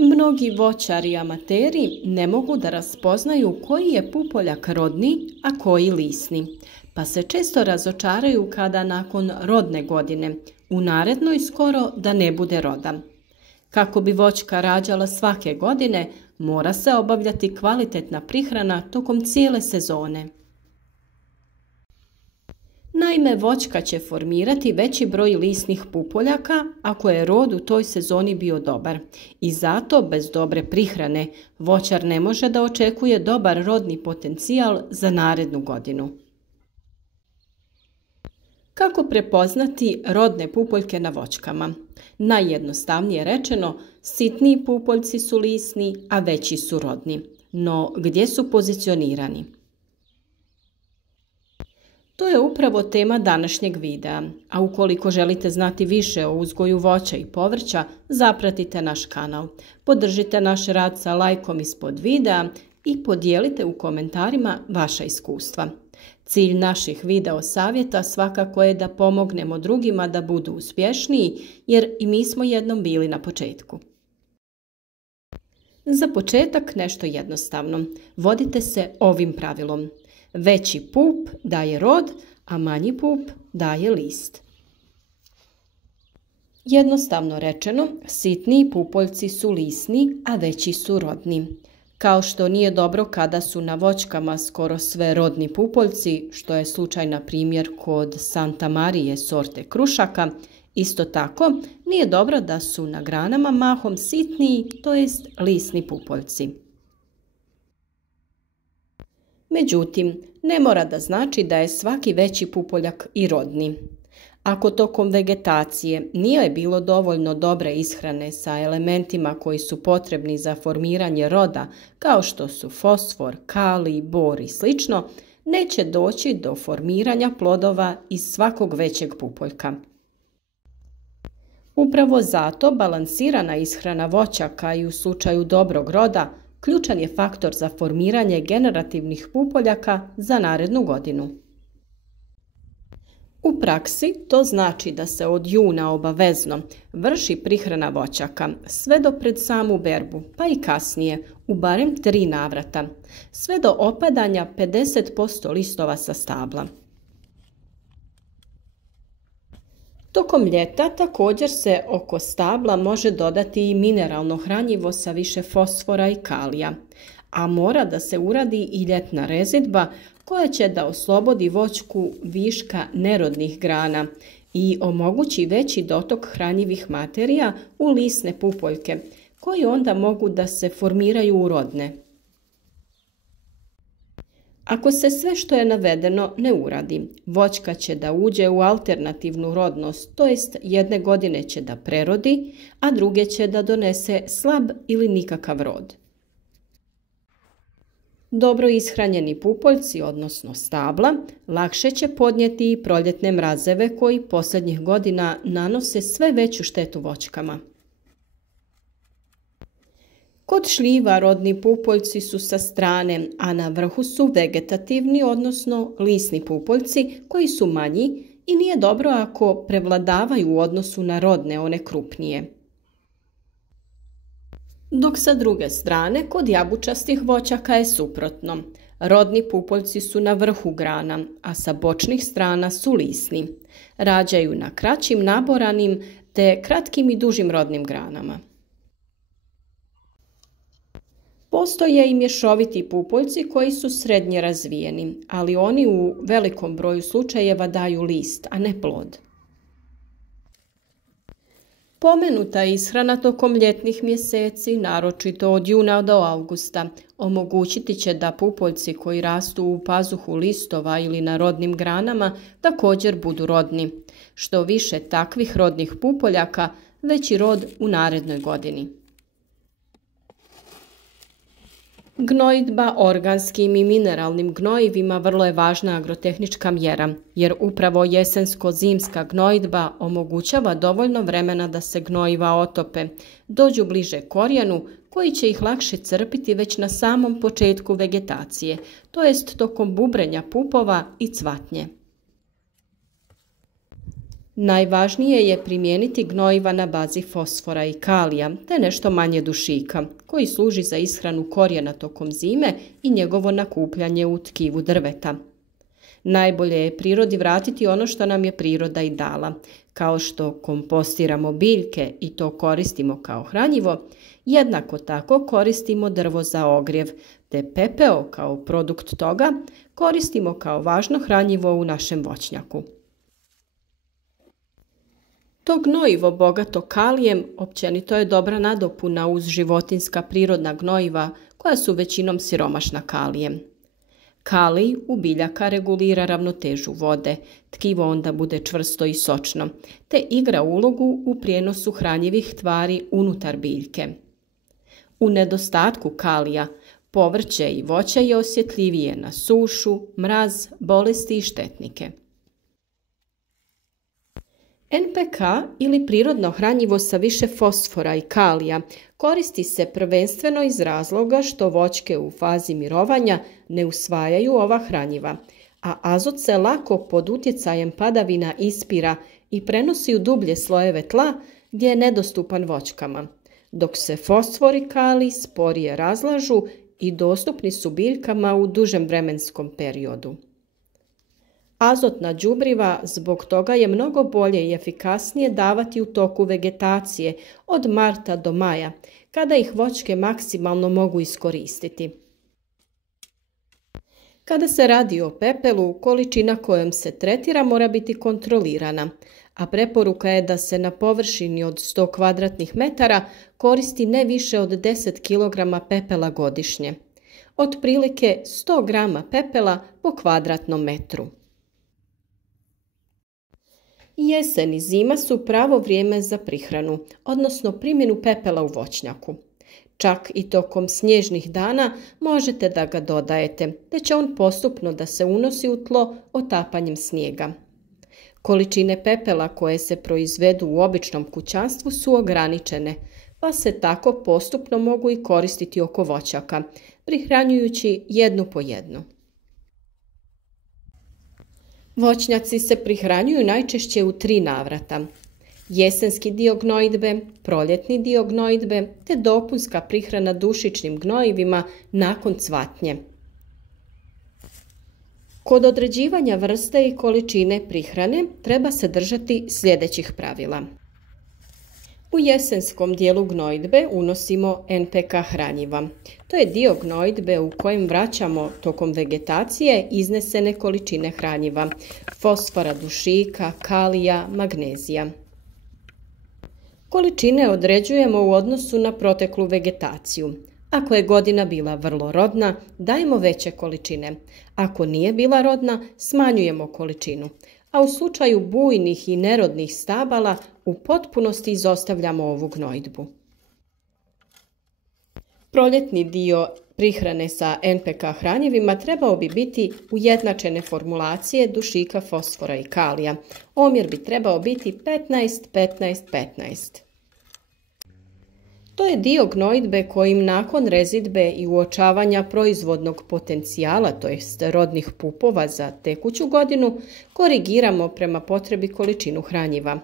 Mnogi voćari i amateri ne mogu da raspoznaju koji je pupoljak rodni, a koji lisni, pa se često razočaraju kada nakon rodne godine u narednoj skoro da ne bude roda. Kako bi voćka rađala svake godine, mora se obavljati kvalitetna prihrana tokom cijele sezone. Naime, voćka će formirati veći broj lisnih pupoljaka ako je rod u toj sezoni bio dobar i zato bez dobre prihrane voćar ne može da očekuje dobar rodni potencijal za narednu godinu. Kako prepoznati rodne pupoljke na voćkama? Najjednostavnije rečeno, sitniji pupoljci su lisni, a veći su rodni. No, gdje su pozicionirani? To je upravo tema današnjeg videa, a ukoliko želite znati više o uzgoju voća i povrća, zapratite naš kanal. Podržite naš rad sa lajkom ispod videa i podijelite u komentarima vaša iskustva. Cilj naših video savjeta svakako je da pomognemo drugima da budu uspješniji, jer i mi smo jednom bili na početku. Za početak nešto jednostavno. Vodite se ovim pravilom. Veći pup daje rod, a manji pup daje list. Jednostavno rečeno, sitniji pupoljci su lisni, a veći su rodni. Kao što nije dobro kada su na voćkama skoro sve rodni pupoljci, što je slučaj na primjer kod Santa Marije sorte krušaka, isto tako nije dobro da su na granama mahom sitniji, to jest lisni pupoljci. Međutim, ne mora da znači da je svaki veći pupoljak i rodni. Ako tokom vegetacije nije bilo dovoljno dobre ishrane sa elementima koji su potrebni za formiranje roda, kao što su fosfor, kalij, bor i sl., neće doći do formiranja plodova iz svakog većeg pupoljka. Upravo zato balansirana ishrana voćaka i u slučaju dobrog roda ključan je faktor za formiranje generativnih pupoljaka za narednu godinu. U praksi to znači da se od juna obavezno vrši prihrana voćaka sve do pred samu berbu, pa i kasnije u barem 3 navrata, sve do opadanja 50% listova sa stabla. Tokom ljeta također se oko stabla može dodati i mineralno hranjivo sa više fosfora i kalija, a mora da se uradi i ljetna rezidba koja će da oslobodi voćku viška nerodnih grana i omogući veći dotok hranjivih materija u lisne pupoljke, koji onda mogu da se formiraju u rodne. Ako se sve što je navedeno ne uradi, voćka će da uđe u alternativnu rodnost, to jest jedne godine će da prerodi, a druge će da donese slab ili nikakav rod. Dobro ishranjeni pupoljci, odnosno stabla, lakše će podnijeti i proljetne mrazeve koji posljednjih godina nanose sve veću štetu voćkama. Kod šljiva rodni pupoljci su sa strane, a na vrhu su vegetativni, odnosno lisni pupoljci koji su manji i nije dobro ako prevladavaju u odnosu na rodne, one krupnije. Dok sa druge strane, kod jabučastih voćaka je suprotno. Rodni pupoljci su na vrhu grana, a sa bočnih strana su lisni. Rađaju na kraćim naboranim te kratkim i dužim rodnim granama. Postoje i mješoviti pupoljci koji su srednje razvijeni, ali oni u velikom broju slučajeva daju list, a ne plod. Pomenuta ishrana tokom ljetnih mjeseci, naročito od juna do avgusta, omogućiti će da pupoljci koji rastu u pazuhu listova ili na rodnim granama također budu rodni. Što više takvih rodnih pupoljaka, veći rod u narednoj godini. Gnojidba organskim i mineralnim gnojivima vrlo je važna agrotehnička mjera, jer upravo jesensko-zimska gnojidba omogućava dovoljno vremena da se gnojiva otope, dođu bliže korijenu koji će ih lakše crpiti već na samom početku vegetacije, to jest tokom bubrenja pupova i cvatnje. Najvažnije je primijeniti gnojiva na bazi fosfora i kalija, te nešto manje dušika, koji služi za ishranu korijena tokom zime i njegovo nakupljanje u tkivu drveta. Najbolje je prirodi vratiti ono što nam je priroda i dala, kao što kompostiramo biljke i to koristimo kao hranjivo, jednako tako koristimo drvo za ogrjev, te pepeo kao produkt toga koristimo kao važno hranjivo u našem voćnjaku. To gnojivo bogato kalijem općenito je dobra nadopuna uz životinjska prirodna gnojiva koja su većinom siromašna kalijem. Kalij u biljaka regulira ravnotežu vode, tkivo onda bude čvrsto i sočno, te igra ulogu u prijenosu hranjivih tvari unutar biljke. U nedostatku kalija, povrće i voće je osjetljivije na sušu, mraz, bolesti i štetnike. NPK ili prirodno hranjivo sa više fosfora i kalija koristi se prvenstveno iz razloga što voćke u fazi mirovanja ne usvajaju ova hranjiva, a azot se lako pod utjecajem padavina ispira i prenosi u dublje slojeve tla gdje je nedostupan voćkama, dok se fosfor i kalij sporije razlažu i dostupni su biljkama u dužem vremenskom periodu. Azotna đubriva zbog toga je mnogo bolje i efikasnije davati u toku vegetacije od marta do maja, kada ih voćke maksimalno mogu iskoristiti. Kada se radi o pepelu, količina kojom se tretira mora biti kontrolirana, a preporuka je da se na površini od 100 kvadratnih metara koristi ne više od 10 kg pepela godišnje, otprilike 100 grama pepela po kvadratnom metru. Jesen i zima su pravo vrijeme za prihranu, odnosno primjenu pepela u voćnjaku. Čak i tokom snježnih dana možete da ga dodajete, te će on postupno da se unosi u tlo otapanjem snijega. Količine pepela koje se proizvedu u običnom kućanstvu su ograničene, pa se tako postupno mogu i koristiti oko voćaka, prihranjujući jednu po jednu. Voćnjaci se prihranjuju najčešće u 3 navrata. Jesenski dio gnojidbe, proljetni dio gnojidbe te dopunska prihrana dušičnim gnojivima nakon cvatnje. Kod određivanja vrste i količine prihrane treba se držati sljedećih pravila. U jesenskom dijelu gnojidbe unosimo NPK hranjiva. To je dio gnojidbe u kojem vraćamo tokom vegetacije iznesene količine hranjiva, fosfora, dušika, kalija, magnezija. Količine određujemo u odnosu na proteklu vegetaciju. Ako je godina bila vrlo rodna, dajemo veće količine. Ako nije bila rodna, smanjujemo količinu. A u slučaju bujnih i nerodnih stabala u potpunosti izostavljamo ovu gnojidbu. Proljetni dio prihrane sa NPK hranjivima trebao bi biti ujednačene formulacije dušika, fosfora i kalija. Omjer bi trebao biti 15-15-15. To je dio gnojidbe kojim nakon rezidbe i uočavanja proizvodnog potencijala, to jest rodnih pupova za tekuću godinu, korigiramo prema potrebi količinu hranjiva.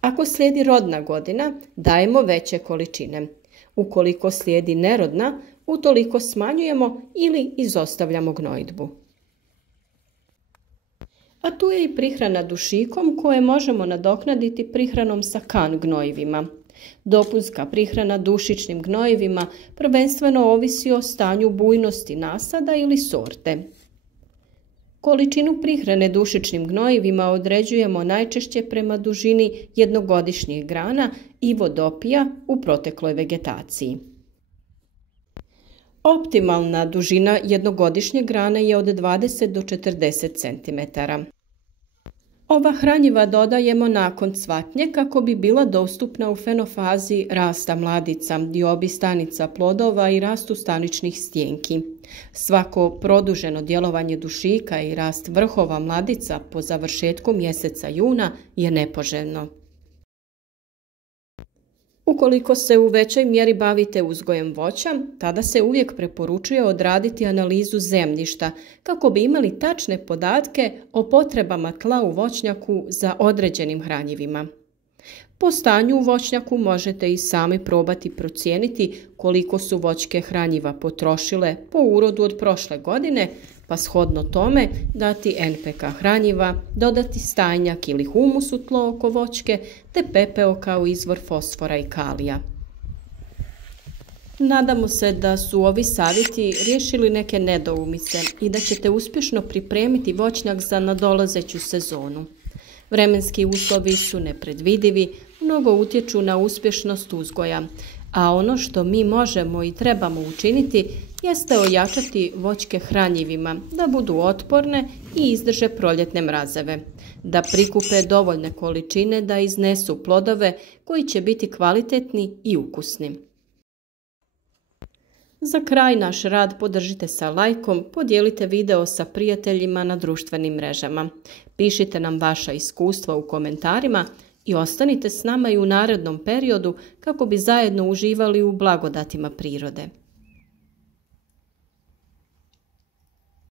Ako slijedi rodna godina, dajemo veće količine. Ukoliko slijedi nerodna, utoliko smanjujemo ili izostavljamo gnojidbu. A tu je i prihrana dušikom koje možemo nadoknaditi prihranom sa kan gnojivima. Dopunska prihrana dušičnim gnojivima prvenstveno ovisi o stanju bujnosti nasada ili sorte. Količinu prihrane dušičnim gnojivima određujemo najčešće prema dužini jednogodišnjih grana i vodopija u protekloj vegetaciji. Optimalna dužina jednogodišnje grane je od 20 do 40 cm. Ova hranjiva dodajemo nakon cvatnje kako bi bila dostupna u fenofazi rasta mladica, diobi stanica plodova i rastu staničnih stjenki. Svako produženo djelovanje dušika i rast vrhova mladica po završetku mjeseca juna je nepoželjno. Ukoliko se u većoj mjeri bavite uzgojem voća, tada se uvijek preporučuje odraditi analizu zemljišta kako bi imali tačne podatke o potrebama tla u voćnjaku za određenim hranjivima. Po stanju u voćnjaku možete i sami probati procijeniti koliko su voćke hranjiva potrošile po urodu od prošle godine, pa shodno tome dati NPK hranjiva, dodati stajnjak ili humus u tlo oko voćke te pepeo kao izvor fosfora i kalija. Nadamo se da su ovi savjeti riješili neke nedoumice i da ćete uspješno pripremiti voćnjak za nadolazeću sezonu. Vremenski uslovi su nepredvidivi, mnogo utječu na uspješnost uzgoja, a ono što mi možemo i trebamo učiniti jeste ojačati voćke hranjivima da budu otporne i izdrže proljetne mrazeve, da prikupe dovoljne količine da iznesu plodove koji će biti kvalitetni i ukusni. Za kraj naš rad podržite sa lajkom, podijelite video sa prijateljima na društvenim mrežama. Pišite nam vaša iskustva u komentarima i ostanite s nama i u narednom periodu kako bi zajedno uživali u blagodatima prirode.